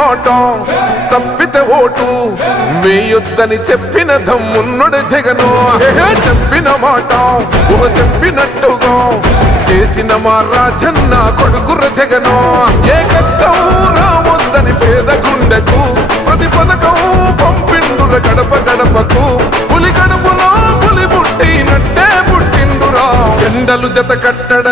మాటం తప్పితే ఓటు వేయొద్దని చెప్పిన దమ్మున్నడు జగను చెప్పిన మాటం ఓ చెప్పినట్టుగా చేసిన మా రాజన్న కొడుకుర జగను ఏ కష్టం రావద్దని పేద గుండెకు ప్రతి పథకం పంపిండుర గడప గడపకు పులి గడపలో పులి పుట్టినట్టే పుట్టిండురా చెండలు జత కట్టడం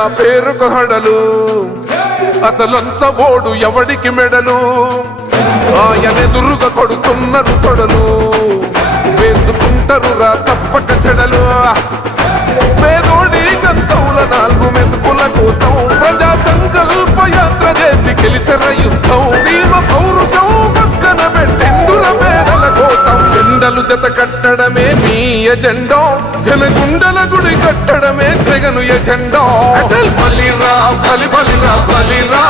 నా పేరు కొహడలు అసలంచబోడు ఎవడికి మెడలు ఆయనెదురుగా కొడుతున్నారు తొడలు వేసుకుంటారు రా తప్పక చెడలు పేదోడి కంచౌల నాలుగు మెతుకుల కోసం ప్రజా సంకల్ప యాత్ర చేసి కెలిసిన యుద్ధం సీమ పౌరుషం పక్కన పెట్టిండుల పేదల కోసం జెండలు జత కట్టడమే మీయ జెండో జన గుండల గుడి కట్టడమే చెగను ఎజెండా బలి రా బలి బలి రా బలి రా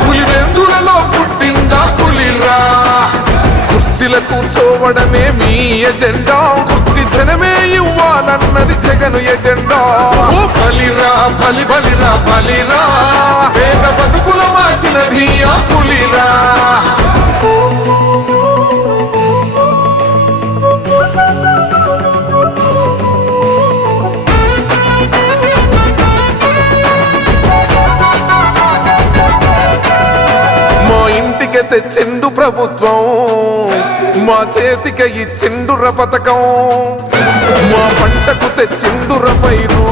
పులివెందులలో పుట్టిందా పులిరా కుర్చీల కూర్చోవడమే మీ ఎజెండా కుర్చి జనమే ఇవ్వాలన్నది జగను చెగను బలి రా బలి బలి రా బలి రా పేద బతుకులు మార్చినది ఆ పులిరా Oh తెచ్చిండు ప్రభుత్వం మా చేతిక ఇచ్చిండుర పథకం మా పంటకు తెచ్చిండుర పైరు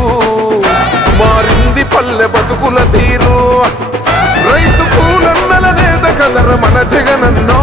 మారింది పల్లె బతుకుల తీరు రైతు పూలన్నలనే దగ్గర మన జగనన్నో